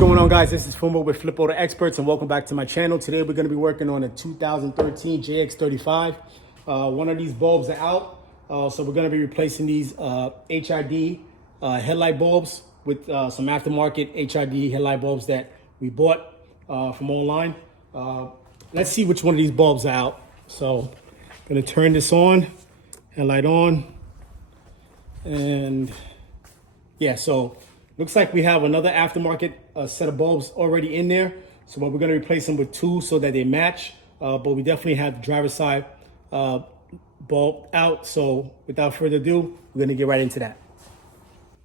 going on, guys? This is Fumbo with Flip Auto Experts, and welcome back to my channel. Today we're going to be working on a 2013 JX35. One of these bulbs are out, so we're going to be replacing these HID headlight bulbs with some aftermarket HID headlight bulbs that we bought from online. Let's see which one of these bulbs are out. So I'm going to turn this on, headlight on, and yeah, so looks like we have another aftermarket set of bulbs already in there. So we're going to replace them with two so that they match. But we definitely have the driver's side bulb out. So without further ado, we're going to get right into that.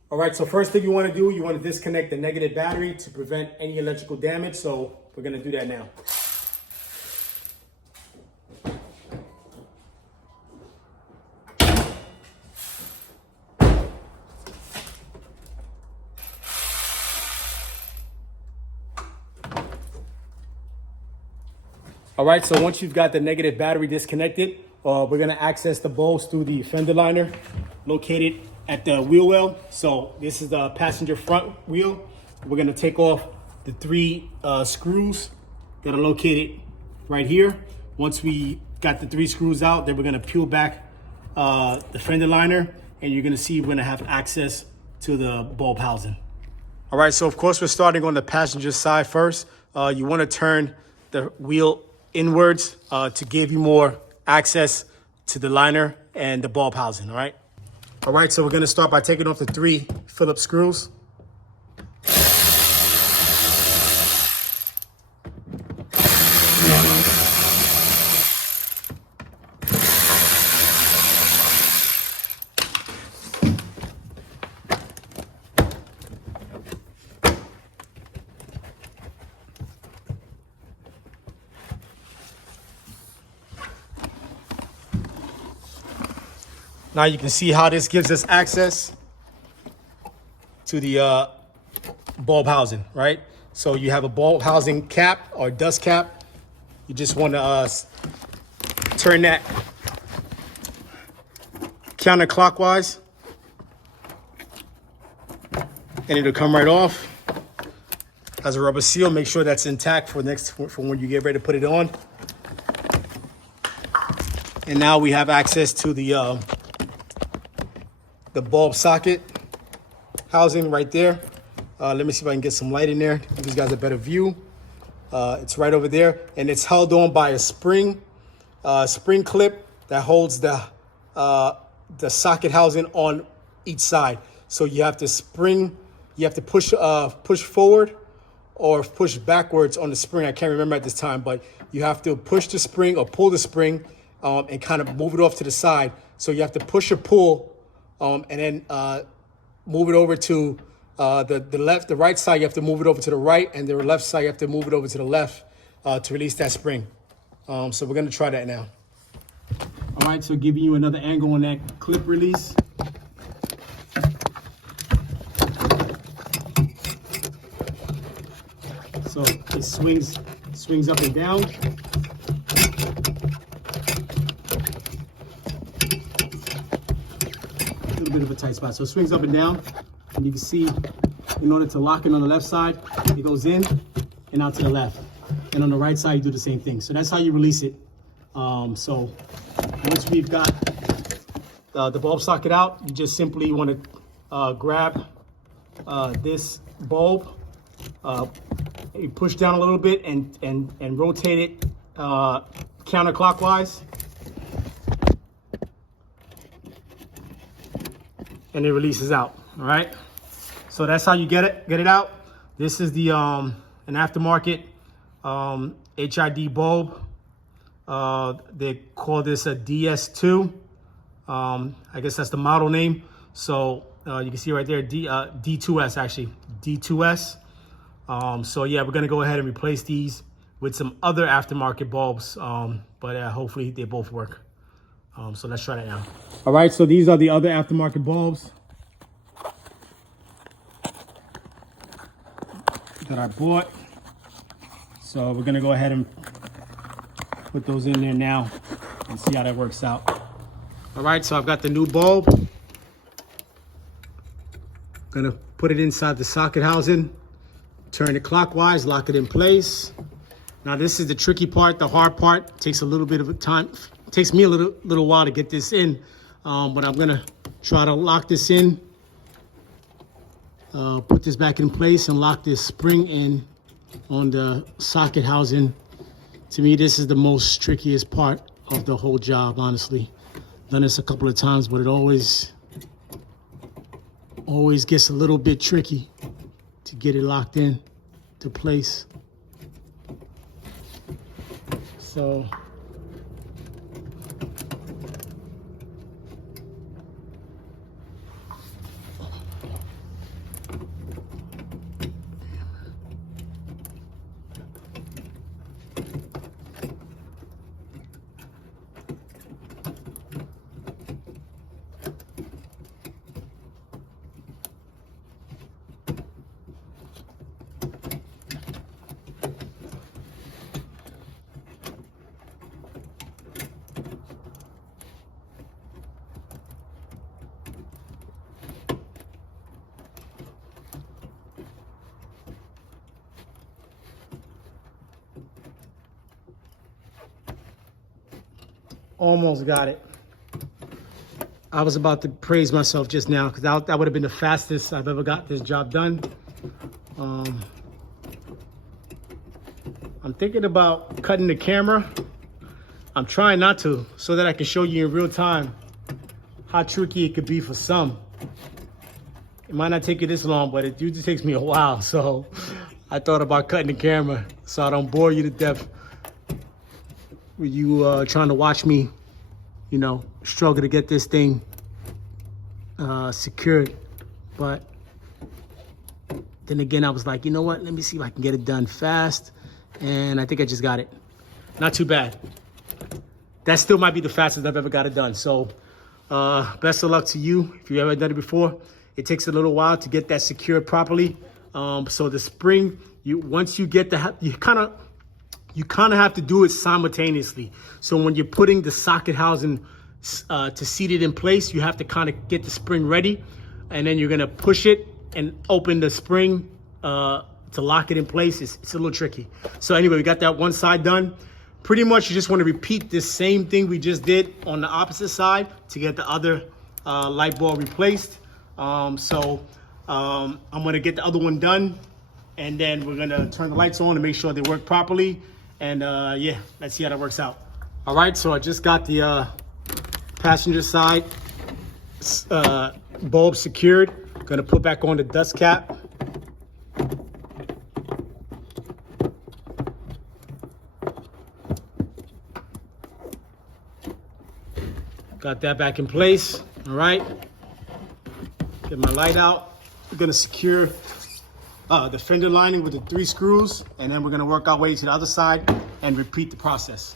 All right, so first thing you want to do, you want to disconnect the negative battery to prevent any electrical damage. So we're going to do that now. All right, so once you've got the negative battery disconnected, we're gonna access the bulbs through the fender liner located at the wheel well. So this is the passenger front wheel. We're gonna take off the three screws that are located right here. Once we got the three screws out, then we're gonna peel back the fender liner, and you're gonna see we're gonna have access to the bulb housing. All right, so of course we're starting on the passenger side first. You wanna turn the wheel inwards to give you more access to the liner and the bulb housing, all right? All right, so we're gonna start by taking off the three Phillips screws. Now you can see how this gives us access to the bulb housing, right? So you have a bulb housing cap or dust cap. You just want to turn that counterclockwise, and it'll come right off. As a rubber seal, make sure that's intact for when you get ready to put it on. And now we have access to the bulb socket housing right there. Let me see if I can get some light in there, give you guys a better view. It's right over there, and it's held on by a spring clip that holds the socket housing on each side. So you have to push forward or push backwards on the spring. I can't remember at this time, but you have to push the spring or pull the spring and kind of move it off to the side. So you have to push or pull and then move it over to the right side. You have to move it over to the right, and the left side you have to move it over to the left to release that spring. So we're gonna try that now. All right, so giving you another angle on that clip release. So it swings up and down. Bit of a tight spot, so it swings up and down, and you can see in order to lock it on the left side, it goes in and out to the left, and on the right side you do the same thing. So that's how you release it. So once we've got the bulb socket out, you just simply want to grab this bulb, you push down a little bit and rotate it counterclockwise, and it releases out. All right, so that's how you get it out. This is the an aftermarket HID bulb. They call this a DS2. I guess that's the model name. So you can see right there, D2S actually, D2S. So yeah, we're gonna go ahead and replace these with some other aftermarket bulbs, but hopefully they both work. So let's try that now. All right, so these are the other aftermarket bulbs that I bought. So we're gonna go ahead and put those in there now and see how that works out. All right, so I've got the new bulb. Gonna put it inside the socket housing, Turn it clockwise, lock it in place. Now this is the tricky part, the hard part. It takes a little bit of time. It takes me a little while to get this in, but I'm gonna try to lock this in. Put this back in place and lock this spring in on the socket housing. To me, this is the most trickiest part of the whole job, honestly. Done this a couple of times, but it always gets a little bit tricky to get it locked in to place. So almost got it. I was about to praise myself just now because that would have been the fastest I've ever got this job done. I'm thinking about cutting the camera. I'm trying not to so that I can show you in real time how tricky it could be for some. It might not take you this long, but it usually takes me a while. So I thought about cutting the camera so I don't bore you to death with you trying to watch me, you know, struggle to get this thing secured. But then again, I was like, you know what? Let me see if I can get it done fast. And I think I just got it. Not too bad. That still might be the fastest I've ever got it done. So best of luck to you if you ever done it before. It takes a little while to get that secured properly. So the spring, once you get you kind of have to do it simultaneously. So when you're putting the socket housing to seat it in place, you have to kind of get the spring ready, and then you're gonna push it and open the spring to lock it in place. It's a little tricky. So anyway, we got that one side done. Pretty much you just want to repeat this same thing we just did on the opposite side to get the other light bulb replaced. I'm gonna get the other one done, and then we're gonna turn the lights on to make sure they work properly. And yeah, let's see how that works out. All right, so I just got the passenger side bulb secured. Gonna put back on the dust cap. Got that back in place. All right, get my light out. We're gonna secure the fender lining with the 3 screws, and then we're gonna work our way to the other side and repeat the process.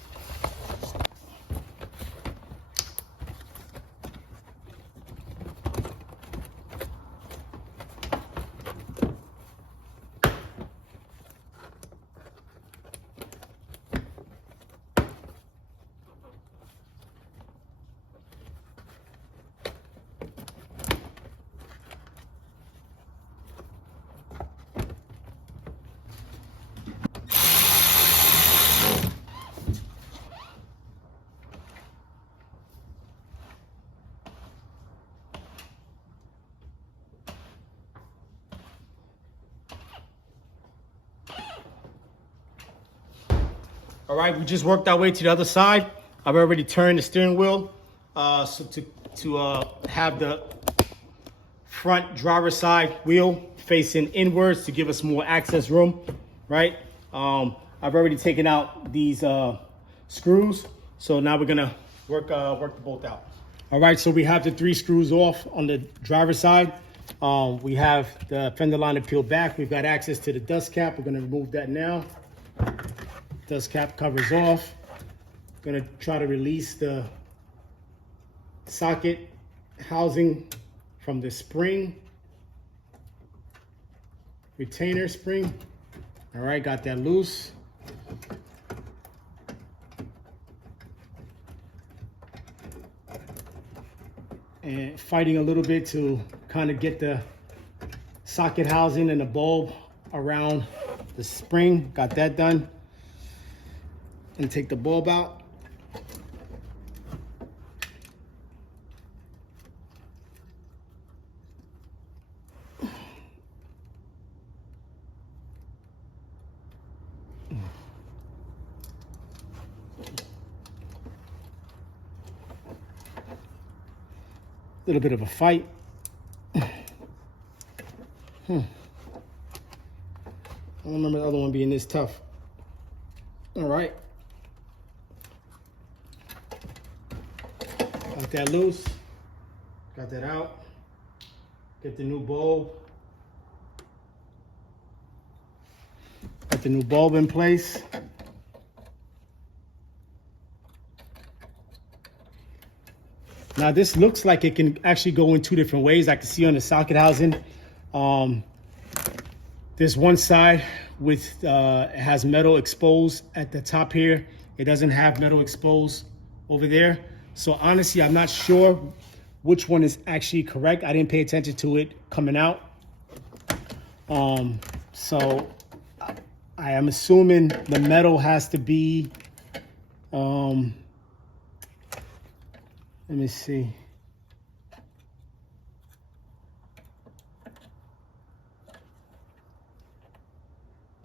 All right, we just worked our way to the other side. I've already turned the steering wheel so to have the front driver's side wheel facing inwards to give us more access room, right? I've already taken out these screws, so now we're gonna work the bolt out. All right, so we have the 3 screws off on the driver's side. We have the fender liner peeled back. We've got access to the dust cap. We're gonna remove that now. Dust cap covers off. Gonna try to release the socket housing from the spring, retainer spring. All right, got that loose. And fighting a little bit to kind of get the socket housing and the bulb around the spring. Got that done. And take the bulb out. Little bit of a fight. I don't remember the other one being this tough. All right. Got that loose. Got that out. Get the new bulb. Got the new bulb in place. Now this looks like it can actually go in two different ways. I can see on the socket housing, there's one side with, it has metal exposed at the top here. It doesn't have metal exposed over there. So honestly, I'm not sure which one is actually correct. I didn't pay attention to it coming out. So I am assuming the metal has to be, let me see.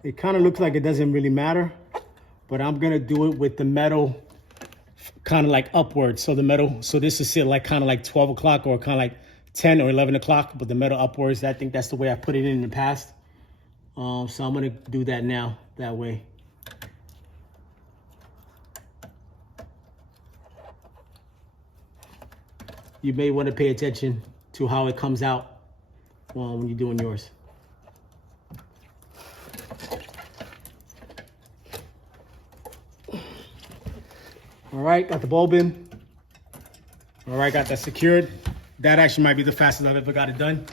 It kind of looks like it doesn't really matter, but I'm gonna do it with the metal kind of like upwards. So the metal, so this is sit like kind of like 12 o'clock or kind of like 10 or 11 o'clock, but the metal upwards. I think that's the way I put it in the past. So I'm gonna do that now, that way. You may want to pay attention to how it comes out when you're doing yours. All right, got the bulb in. All right, got that secured. That actually might be the fastest I've ever got it done.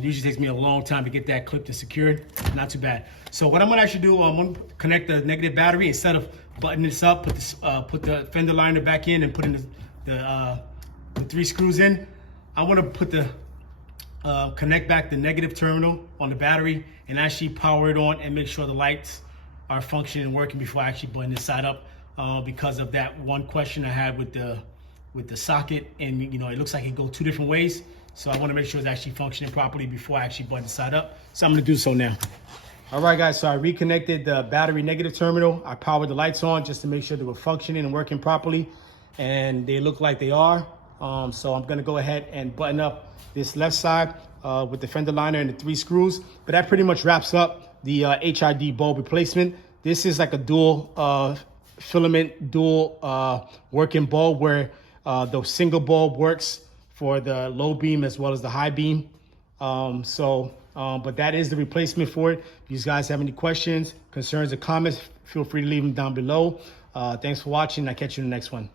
Usually takes me a long time to get that clipped and secured. Not too bad. So what I'm gonna actually do, I'm gonna connect the negative battery. Instead of buttoning this up, put the fender liner back in and put in the 3 screws in. I want to put the connect back the negative terminal on the battery and actually power it on and make sure the lights are functioning and working before I actually button this side up, because of that one question I had with the socket, and you know, it looks like it go 2 different ways. So I want to make sure it's actually functioning properly before I actually button the side up. So I'm going to do so now. All right, guys, so I reconnected the battery negative terminal. I powered the lights on just to make sure they were functioning and working properly, and they look like they are. So I'm gonna go ahead and button up this left side with the fender liner and the 3 screws. But that pretty much wraps up the HID bulb replacement. This is like a dual filament, dual working bulb where the single bulb works for the low beam as well as the high beam. But that is the replacement for it. If you guys have any questions, concerns, or comments, feel free to leave them down below. Thanks for watching. I'll catch you in the next one.